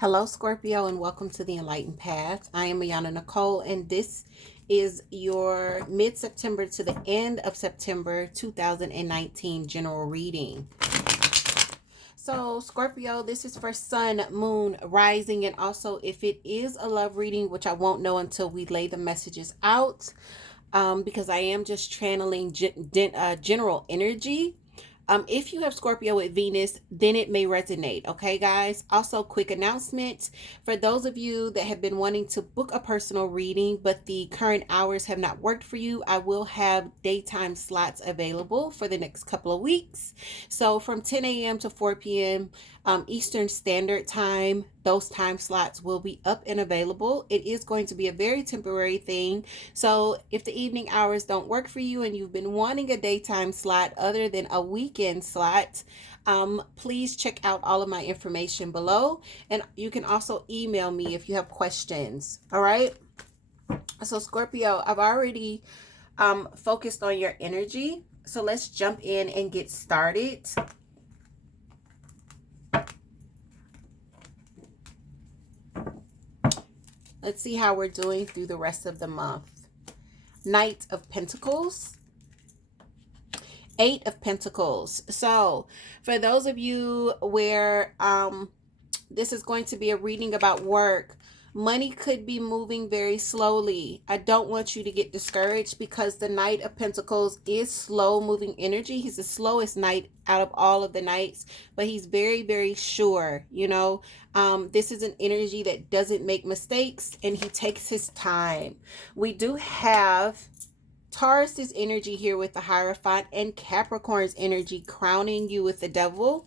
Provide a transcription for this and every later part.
Hello, Scorpio, and welcome to the Enlightened Path. I am Ayana Nicole, and this is your mid-September to the end of September 2019 general reading. So, Scorpio, this is for sun, moon, rising, and also if it is a love reading, which I won't know until we lay the messages out, because I am just channeling general energy. If you have Scorpio with Venus, then it may resonate. Okay, guys. Also, quick announcement for those of you that have been wanting to book a personal reading, but the current hours have not worked for you, I will have daytime slots available for the next couple of weeks. So from 10 a.m. to 4 p.m. Eastern Standard Time, those time slots will be up and available. It is going to be a very temporary thing. So if the evening hours don't work for you and you've been wanting a daytime slot other than a weekend slot, please check out all of my information below. And you can also email me if you have questions. All right. So Scorpio, I've already focused on your energy. So let's jump in and get started. Let's see how we're doing through the rest of the month. Knight of Pentacles. Eight of Pentacles. So for those of you where this is going to be a reading about work, money could be moving very slowly. I don't want you to get discouraged because the Knight of Pentacles is slow moving energy. He's the slowest knight out of all of the knights, but he's very, very sure. This is an energy that doesn't make mistakes and he takes his time. We do have Taurus's energy here with the Hierophant and Capricorn's energy crowning you with the Devil.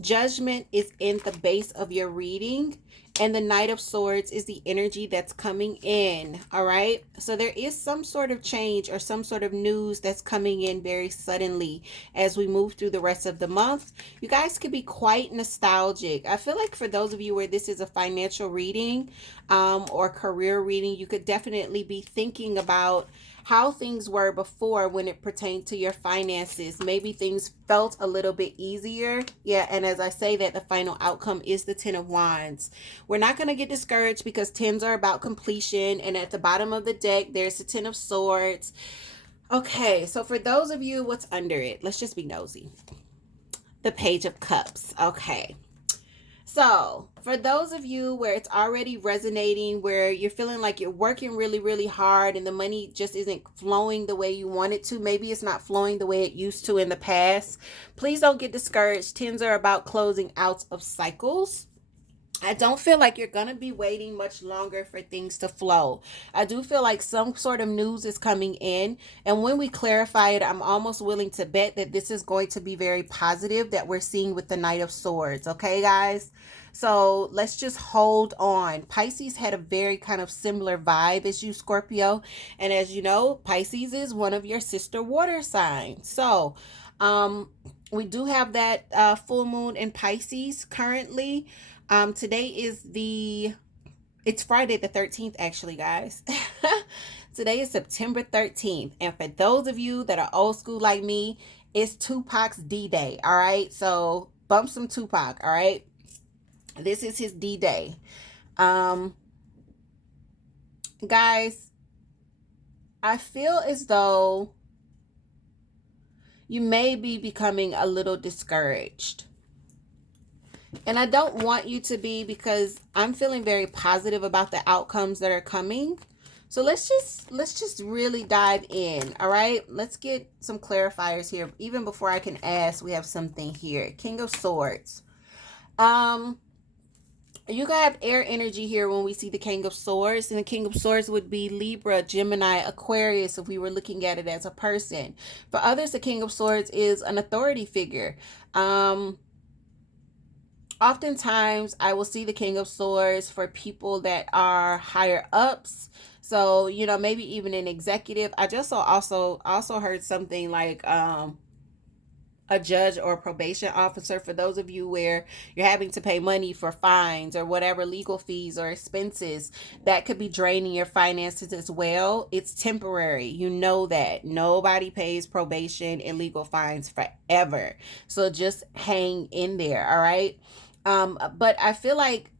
Judgment is in the base of your reading, and the Knight of Swords is the energy that's coming in. All right, so there is some sort of change or some sort of news that's coming in very suddenly as we move through the rest of the month. You guys could be quite nostalgic. I feel like for those of you where this is a financial reading or career reading, you could definitely be thinking about how things were before when it pertained to your finances. Maybe things felt a little bit easier. Yeah, and as I say that, the final outcome is the Ten of Wands. We're not going to get discouraged because tens are about completion. And at the bottom of the deck, there's the Ten of Swords. Okay, so for those of you, what's under it? Let's just be nosy. The Page of Cups. Okay. So for those of you where it's already resonating, where you're feeling like you're working really, really hard and the money just isn't flowing the way you want it to, maybe it's not flowing the way it used to in the past, please don't get discouraged. Tens are about closing out of cycles. I don't feel like you're going to be waiting much longer for things to flow. I do feel like some sort of news is coming in. And when we clarify it, I'm almost willing to bet that this is going to be very positive that we're seeing with the Knight of Swords. Okay, guys? So let's just hold on. Pisces had a very kind of similar vibe as you, Scorpio. And as you know, Pisces is one of your sister water signs. So we do have that full moon in Pisces currently. Today is it's Friday the 13th, actually, guys. Today is September 13th. And for those of you that are old school like me, it's Tupac's D-Day. All right. So bump some Tupac. All right. This is his D-Day. Guys, I feel as though you may be becoming a little discouraged. And I don't want you to be, because I'm feeling very positive about the outcomes that are coming. So let's just really dive in. All right, let's get some clarifiers here. Even before I can ask, we have something here. King of Swords. You can have air energy here when we see the King of Swords. And the King of Swords would be Libra, Gemini, Aquarius, if we were looking at it as a person. For others, the King of Swords is an authority figure. Oftentimes, I will see the King of Swords for people that are higher ups. So, maybe even an executive. I just also heard something like a judge or a probation officer. For those of you where you're having to pay money for fines or whatever, legal fees or expenses, that could be draining your finances as well. It's temporary. You know that. Nobody pays probation and legal fines forever. So just hang in there, all right? But I feel like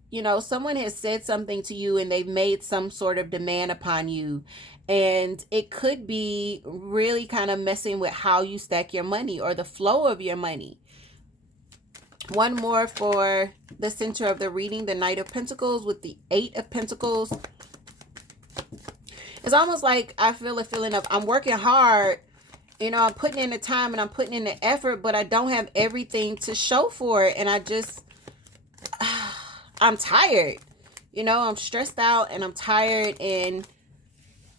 someone has said something to you and they've made some sort of demand upon you. And it could be really kind of messing with how you stack your money or the flow of your money. One more for the center of the reading, the Knight of Pentacles with the Eight of Pentacles. It's almost like I feel a feeling of I'm working hard. I'm putting in the time and I'm putting in the effort, but I don't have everything to show for it. And I'm tired. I'm stressed out and I'm tired. And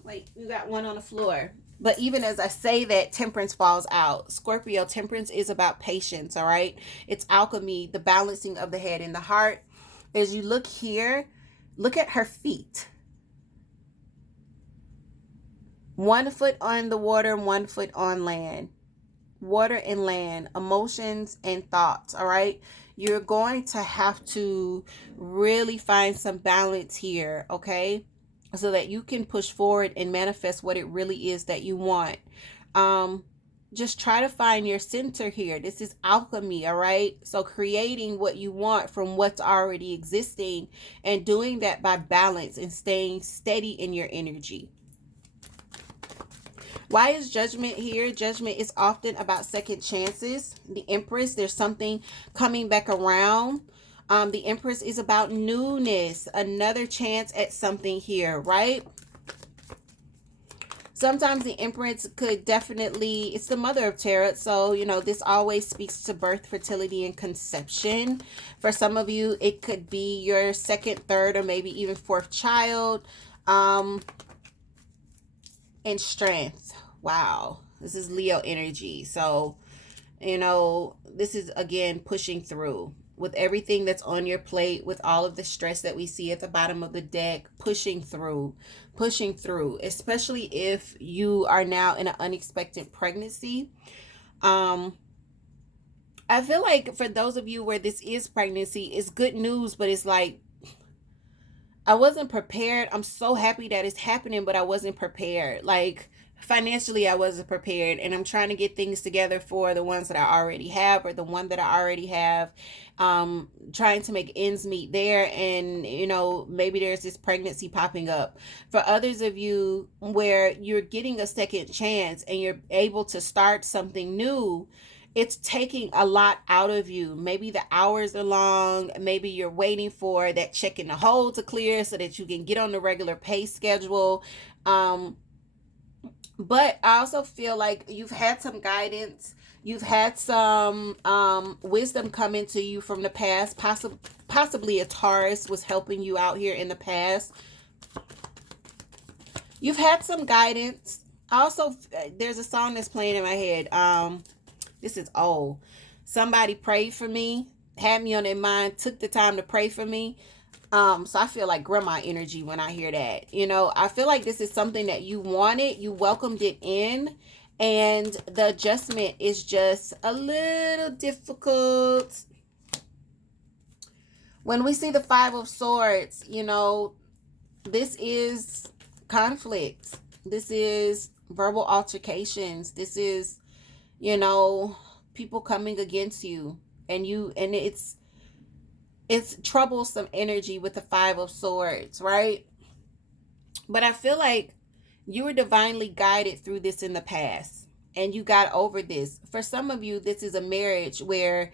wait, you got one on the floor. But even as I say that, Temperance falls out. Scorpio, Temperance is about patience, all right? It's alchemy, the balancing of the head and the heart. As you look here, look at her feet. 1 foot on the water, 1 foot on land. Water and land, emotions and thoughts, all right? You're going to have to really find some balance here, okay? So that you can push forward and manifest what it really is that you want. Just try to find your center here. This is alchemy, all right? So creating what you want from what's already existing and doing that by balance and staying steady in your energy. Why is Judgment here? Judgment is often about second chances. The Empress, there's something coming back around. The Empress is about newness, another chance at something here, right? Sometimes the Empress could definitely, it's the mother of tarot. So, this always speaks to birth, fertility, and conception. For some of you, it could be your second, third, or maybe even fourth child. And strength. Wow. This is Leo energy. So, this is, again, pushing through. With everything that's on your plate, with all of the stress that we see at the bottom of the deck, pushing through, especially if you are now in an unexpected pregnancy. I feel like for those of you where this is pregnancy, it's good news, but it's like, I wasn't prepared. I'm so happy that it's happening, but I wasn't prepared. Like, financially, I wasn't prepared. And I'm trying to get things together for the ones that I already have or the one that I already have. Trying to make ends meet there. And, maybe there's this pregnancy popping up. For others of you where you're getting a second chance and you're able to start something new, it's taking a lot out of you. Maybe the hours are long. Maybe you're waiting for that check in the hole to clear so that you can get on the regular pay schedule. But I also feel like you've had some guidance. You've had some wisdom come into you from the past. Possibly a Taurus was helping you out here in the past. You've had some guidance. Also, there's a song that's playing in my head. This is old. Somebody prayed for me, had me on their mind, took the time to pray for me. So I feel like grandma energy when I hear that. I feel like this is something that you wanted, you welcomed it in, and the adjustment is just a little difficult. When we see the Five of Swords, this is conflict. This is verbal altercations. This is people coming against you, and it's troublesome energy with the Five of Swords, right? But I feel like you were divinely guided through this in the past and you got over this. For some of you, this is a marriage where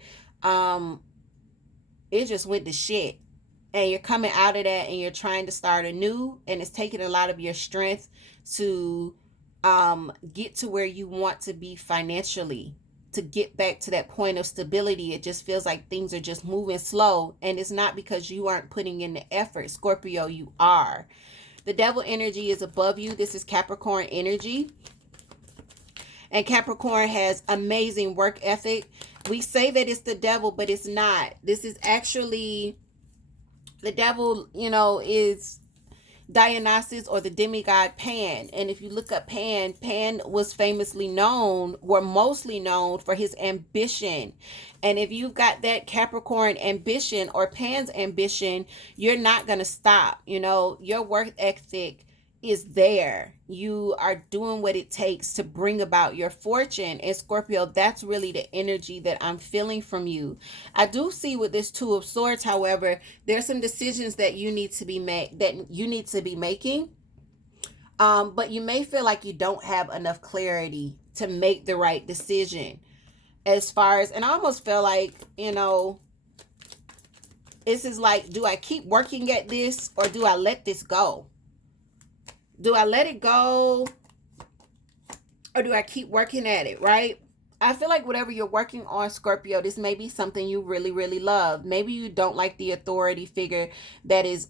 it just went to shit and you're coming out of that and you're trying to start anew, and it's taking a lot of your strength to get to where you want to be financially, to get back to that point of stability. It just feels like things are just moving slow, and it's not because you aren't putting in the effort. Scorpio, you are. The devil energy is above you. This is Capricorn energy, and Capricorn has amazing work ethic. We say that it's the devil, but it's not. This is actually the devil, is Dionysus or the demigod Pan. And if you look up Pan was famously known, or mostly known, for his ambition. And if you've got that Capricorn ambition or Pan's ambition, you're not going to stop. Your work ethic is there. You are doing what it takes to bring about your fortune. And Scorpio, that's really the energy that I'm feeling from you. I do see with this Two of Swords, however, there's some decisions that you need to be making. But you may feel like you don't have enough clarity to make the right decision. As far as, and I almost feel like, this is like, do I keep working at this or do I let this go? Do I let it go or do I keep working at it, right? I feel like whatever you're working on, Scorpio, this may be something you really, really love. Maybe you don't like the authority figure that is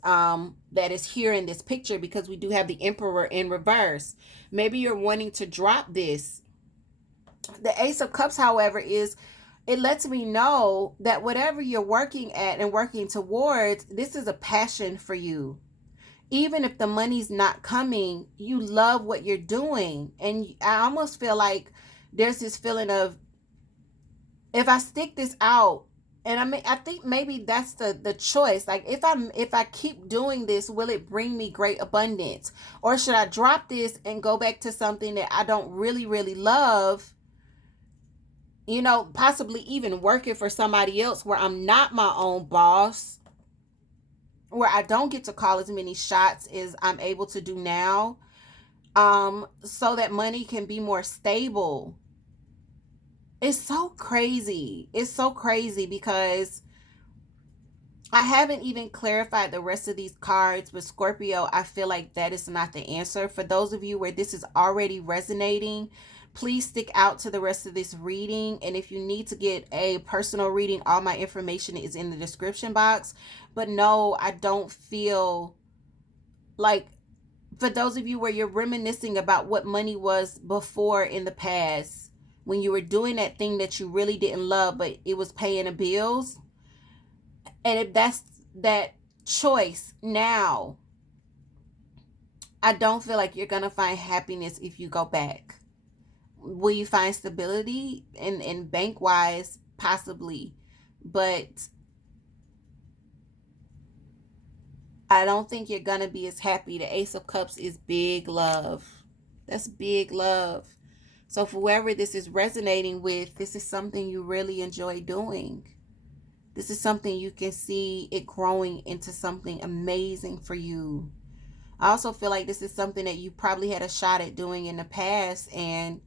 here in this picture, because we do have the Emperor in reverse. Maybe you're wanting to drop this. The Ace of Cups, however, it lets me know that whatever you're working at and working towards, this is a passion for you. Even if the money's not coming, you love what you're doing. And I almost feel like there's this feeling of, if I stick this out, and I think maybe that's the choice. Like, if I keep doing this, will it bring me great abundance? Or should I drop this and go back to something that I don't really, really love? Possibly even working for somebody else where I'm not my own boss, where I don't get to call as many shots as I'm able to do now, so that money can be more stable. It's so crazy. It's so crazy because I haven't even clarified the rest of these cards, but Scorpio, I feel like that is not the answer. For those of you where this is already resonating, please stick out to the rest of this reading. And if you need to get a personal reading, all my information is in the description box. But no, I don't feel like, for those of you where you're reminiscing about what money was before in the past, when you were doing that thing that you really didn't love, but it was paying the bills. And if that's that choice now, I don't feel like you're going to find happiness if you go back. Will you find stability in bank wise? Possibly. But I don't think you're going to be as happy. The Ace of Cups is big love. That's big love. So for whoever this is resonating with, this is something you really enjoy doing. This is something you can see it growing into something amazing for you. I also feel like this is something that you probably had a shot at doing in the past, and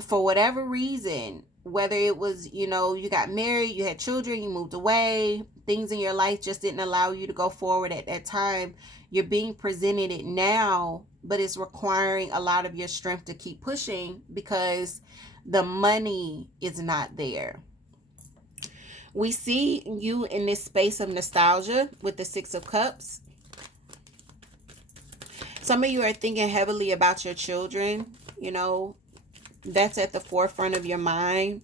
for whatever reason, whether it was, you got married, you had children, you moved away, things in your life just didn't allow you to go forward at that time. You're being presented it now, but it's requiring a lot of your strength to keep pushing because the money is not there. We see you in this space of nostalgia with the Six of Cups. Some of you are thinking heavily about your children, that's at the forefront of your mind.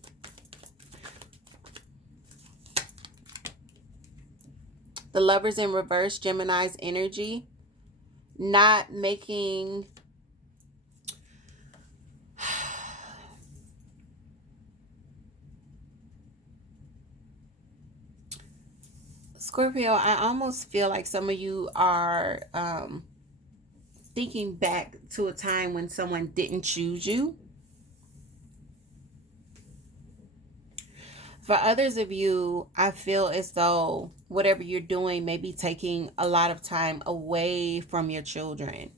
The Lovers in reverse, Gemini's energy. Not making Scorpio, I almost feel like some of you are thinking back to a time when someone didn't choose you. For others of you, I feel as though whatever you're doing may be taking a lot of time away from your children.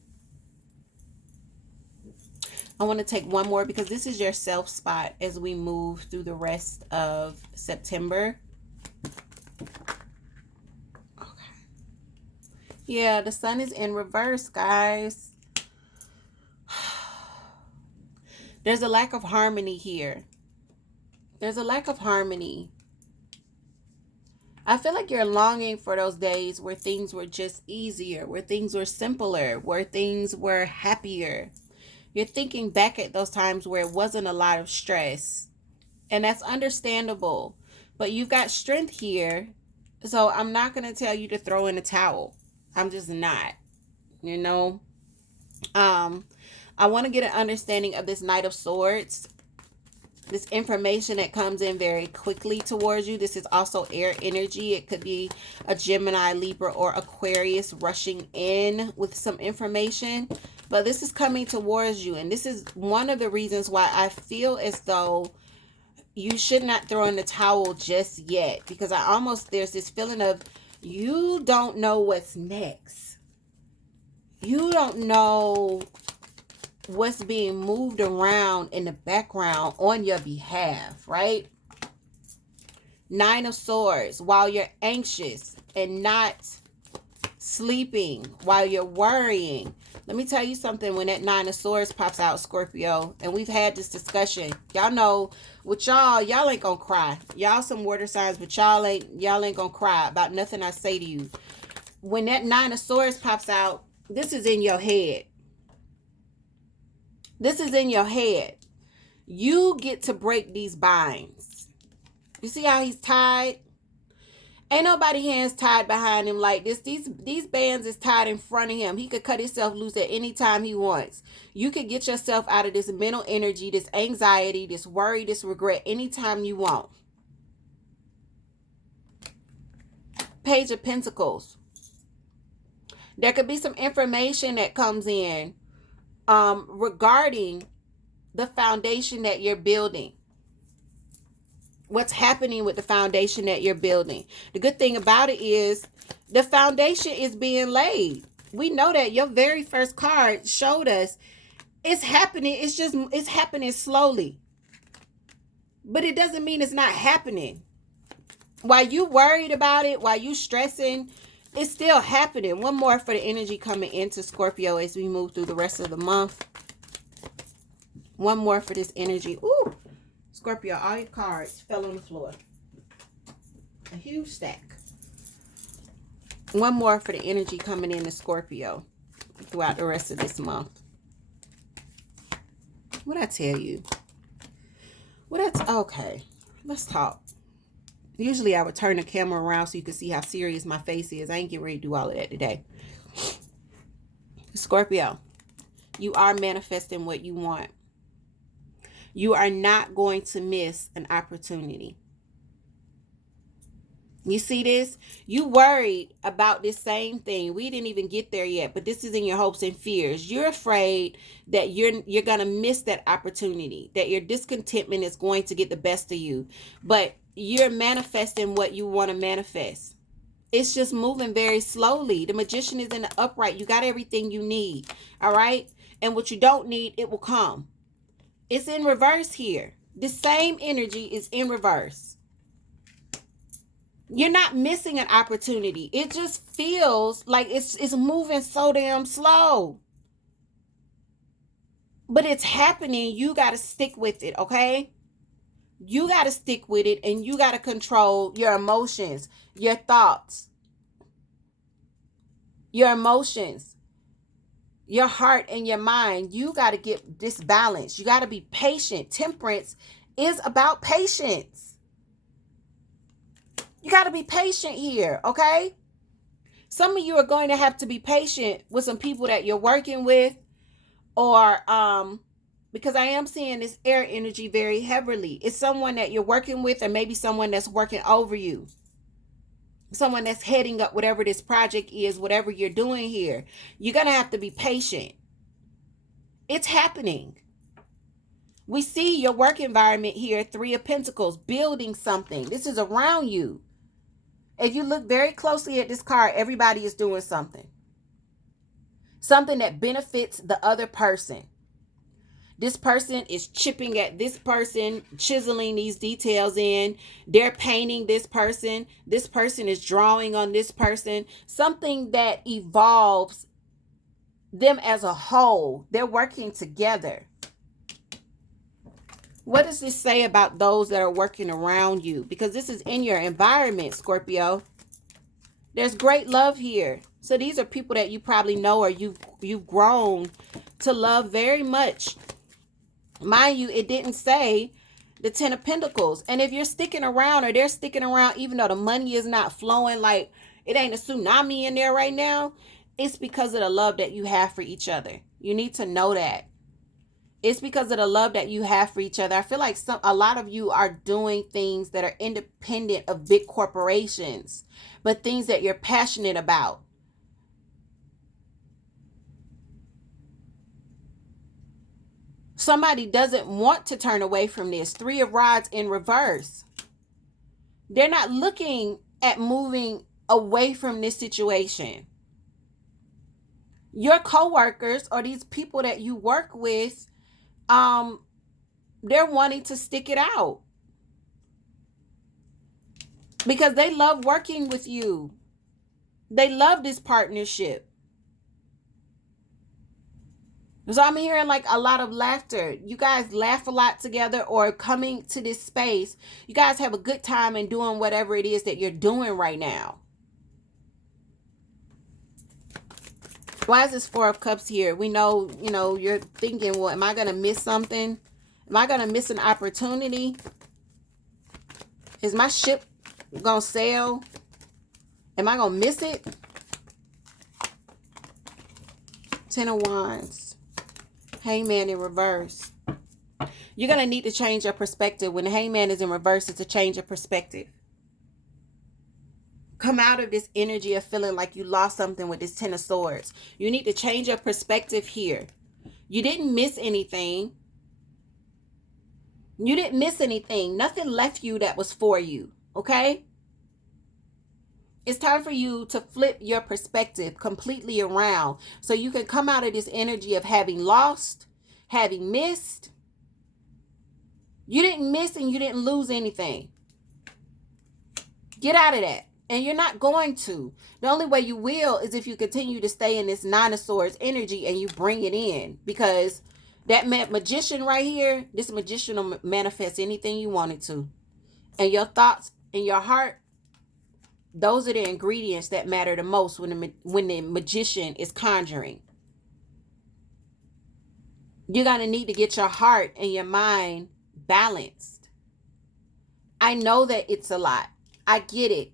I want to take one more because this is your self spot as we move through the rest of September. Okay. Yeah, the sun is in reverse, guys. There's a lack of harmony here. There's a lack of harmony. I feel like you're longing for those days where things were just easier, where things were simpler, where things were happier. You're thinking back at those times where it wasn't a lot of stress. And that's understandable. But you've got strength here. So I'm not going to tell you to throw in a towel. I'm just not. I want to get an understanding of this Knight of Swords. this information that comes in very quickly towards you. This is also air energy. It could be a Gemini, Libra, or Aquarius rushing in with some information. But this is coming towards you. And this is one of the reasons why I feel as though you should not throw in the towel just yet. Because there's this feeling of you don't know what's next. You don't know what's being moved around in the background on your behalf, right? Nine of Swords, while you're anxious and not sleeping, while you're worrying. Let me tell you something, when that Nine of Swords pops out, Scorpio, and we've had this discussion, y'all know, with y'all ain't gonna cry. Y'all some water signs, but y'all ain't gonna cry about nothing I say to you. When that Nine of Swords pops out, this is in your head. This is in your head. You get to break these binds. You see how he's tied? Ain't nobody hands tied behind him like this. These bands is tied in front of him. He could cut himself loose at any time he wants. You could get yourself out of this mental energy, this anxiety, this worry, this regret anytime you want. Page of Pentacles. There could be some information that comes in regarding the foundation that you're building. What's happening with the foundation that you're building. The good thing about it is the foundation is being laid. We know that. Your very first card showed us it's happening. It's happening slowly. But it doesn't mean it's not happening. While you worried about it, while you stressing, it's still happening. One more for the energy coming into Scorpio as we move through the rest of the month. One more for this energy. Ooh, Scorpio, all your cards fell on the floor. A huge stack. One more for the energy coming into Scorpio throughout the rest of this month. What'd I tell you? Okay, let's talk. Usually I would turn the camera around so you can see how serious my face is. I ain't getting ready to do all of that today. Scorpio, you are manifesting what you want. You are not going to miss an opportunity. You see this? You worried about this same thing. We didn't even get there yet, but this is in your hopes and fears. You're afraid that you're going to miss that opportunity, that your discontentment is going to get the best of you. But you're manifesting what you want to manifest. It's just moving very slowly. The Magician is in the upright. You got everything you need. All right? And what you don't need, it will come. It's in reverse here. The same energy is in reverse. You're not missing an opportunity. It just feels like it's moving so damn slow. But it's happening. You got to stick with it, okay? You got to stick with it, and you got to control your emotions, your thoughts, your emotions, your heart and your mind. You got to get this balance. You got to be patient. Temperance is about patience. You got to be patient here, okay? Some of you are going to have to be patient with some people that you're working with, or because I am seeing this air energy very heavily. It's someone that you're working with, or maybe someone that's working over you. Someone that's heading up whatever this project is, whatever you're doing here. You're going to have to be patient. It's happening. We see your work environment here, Three of Pentacles, building something. This is around you. If you look very closely at this card, everybody is doing something. Something that benefits the other person. This person is chipping at this person, chiseling these details in. They're painting this person. This person is drawing on this person. Something that evolves them as a whole. They're working together. What does this say about those that are working around you? Because this is in your environment, Scorpio. There's great love here. So these are people that you probably know, or you've grown to love very much. Mind you, it didn't say the Ten of Pentacles. And if you're sticking around, or they're sticking around, even though the money is not flowing, like it ain't a tsunami in there right now, it's because of the love that you have for each other. You need to know that. It's because of the love that you have for each other. I feel like a lot of you are doing things that are independent of big corporations, but things that you're passionate about. Somebody doesn't want to turn away from this. 3 of Rods in reverse. They're not looking at moving away from this situation. Your coworkers or these people that you work with, they're wanting to stick it out because they love working with you. They love this partnership. So I'm hearing like a lot of laughter. You guys laugh a lot together, or coming to this space, you guys have a good time in doing whatever it is that you're doing right now. Why is this 4 of Cups here? We know, you're thinking, well, am I going to miss something? Am I going to miss an opportunity? Is my ship going to sail? Am I going to miss it? 10 of Wands. Hangman in reverse. You're going to need to change your perspective. When the Hangman is in reverse, it's a change of perspective. Come out of this energy of feeling like you lost something with this 10 of Swords. You need to change your perspective here. You didn't miss anything. You didn't miss anything. Nothing left you that was for you. Okay? It's time for you to flip your perspective completely around so you can come out of this energy of having lost, having missed. You didn't miss and you didn't lose anything. Get out of that. And you're not going to. The only way you will is if you continue to stay in this 9 of Swords energy and you bring it in. Because that magician right here, this magician will manifest anything you want it to. And your thoughts and your heart, those are the ingredients that matter the most when the magician is conjuring. You're going to need to get your heart and your mind balanced. I know that it's a lot. I get it.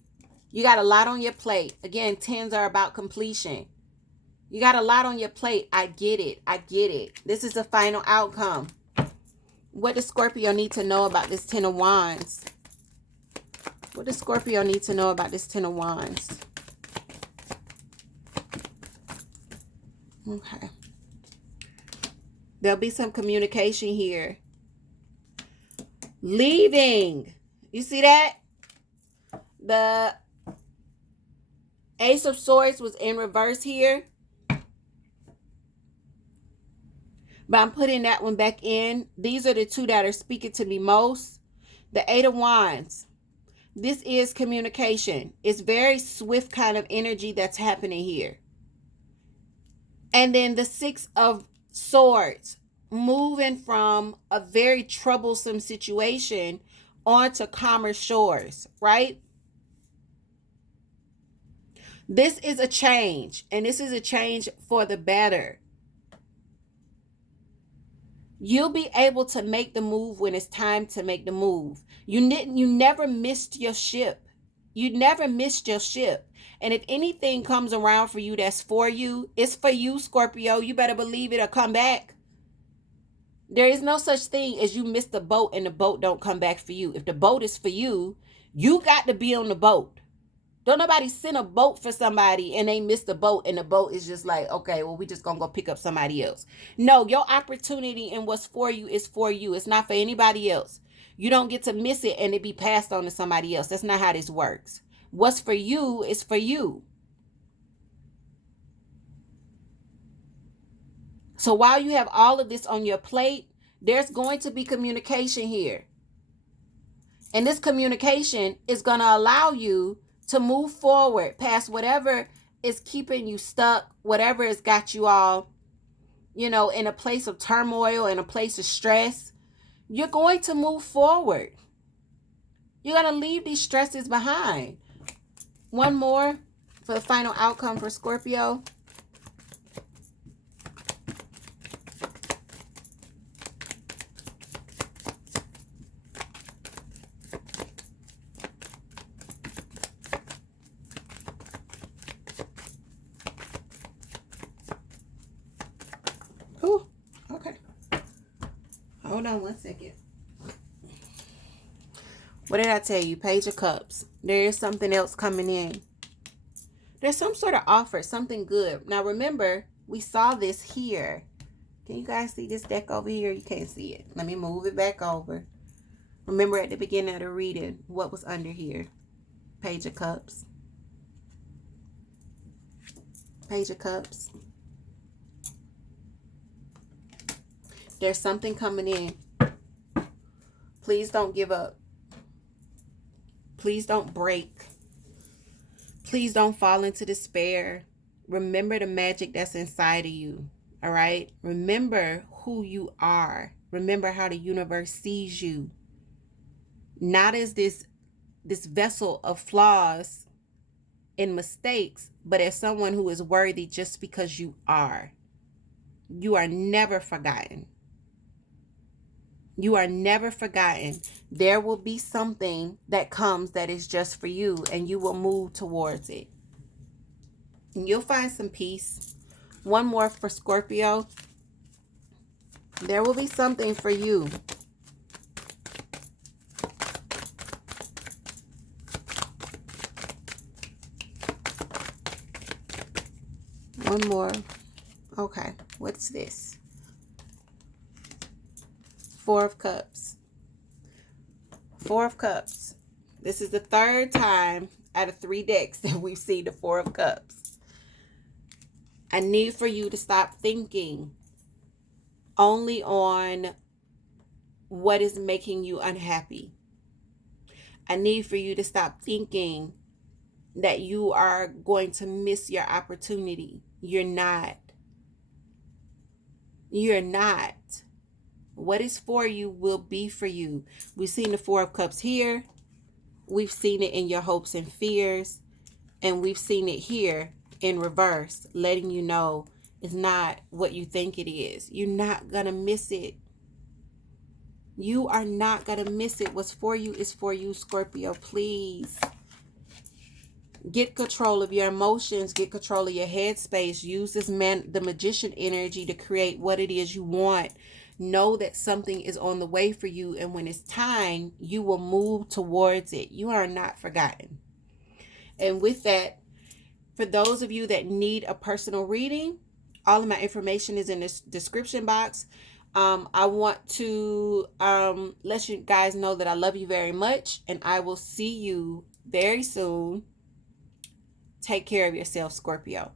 You got a lot on your plate. Again, 10s are about completion. You got a lot on your plate. I get it. I get it. This is the final outcome. What does Scorpio need to know about this 10 of Wands? What does Scorpio need to know about this 10 of Wands? Okay. There'll be some communication here. Leaving. You see that? The Ace of Swords was in reverse here. But I'm putting that one back in. These are the 2 that are speaking to me most. The 8 of Wands. This is communication. It's very swift kind of energy that's happening here. And then the 6 of Swords. Moving from a very troublesome situation onto calmer shores, right? This is a change, and this is a change for the better. You'll be able to make the move when it's time to make the move. You never missed your ship. You never missed your ship. And if anything comes around for you that's for you, it's for you, Scorpio. You better believe it or come back. There is no such thing as you miss the boat and the boat don't come back for you. If the boat is for you, you got to be on the boat. Don't nobody send a boat for somebody and they miss the boat and the boat is just like, okay, well, we just gonna go pick up somebody else. No, your opportunity and what's for you is for you. It's not for anybody else. You don't get to miss it and it be passed on to somebody else. That's not how this works. What's for you is for you. So while you have all of this on your plate, there's going to be communication here. And this communication is going to allow you to move forward past whatever is keeping you stuck, whatever has got you all, in a place of turmoil, in a place of stress. You're going to move forward. You're going to leave these stresses behind. One more for the final outcome for Scorpio. Okay. Hold on one second. What did I tell you? Page of Cups. There is something else coming in. There's some sort of offer, something good. Now remember, we saw this here. Can you guys see this deck over here? You can't see it. Let me move it back over. Remember at the beginning of the reading, what was under here? Page of Cups. Page of Cups. There's something coming in. Please don't give up. Please don't break. Please don't fall into despair. Remember the magic that's inside of you. All right? Remember who you are. Remember how the universe sees you. Not as this vessel of flaws and mistakes, but as someone who is worthy just because you are. You are never forgotten. You are never forgotten. There will be something that comes that is just for you, and you will move towards it. And you'll find some peace. One more for Scorpio. There will be something for you. One more. Okay, what's this? Four of Cups. Four of Cups. This is the third time out of 3 decks that we've seen the Four of Cups. I need for you to stop thinking only on what is making you unhappy. I need for you to stop thinking that you are going to miss your opportunity. You're not. You're not. What is for you will be for you. We've seen the Four of Cups here. We've seen it in your hopes and fears. And we've seen it here in reverse, letting you know it's not what you think it is. You're not going to miss it. You are not going to miss it. What's for you is for you, Scorpio. Please. Get control of your emotions. Get control of your headspace. Use this the magician energy to create what it is you want. Know that something is on the way for you, and when it's time, you will move towards it. You are not forgotten. And with that, for those of you that need a personal reading, all of my information is in the description box. I want to let you guys know that I love you very much, and I will see you very soon. Take care of yourself, Scorpio.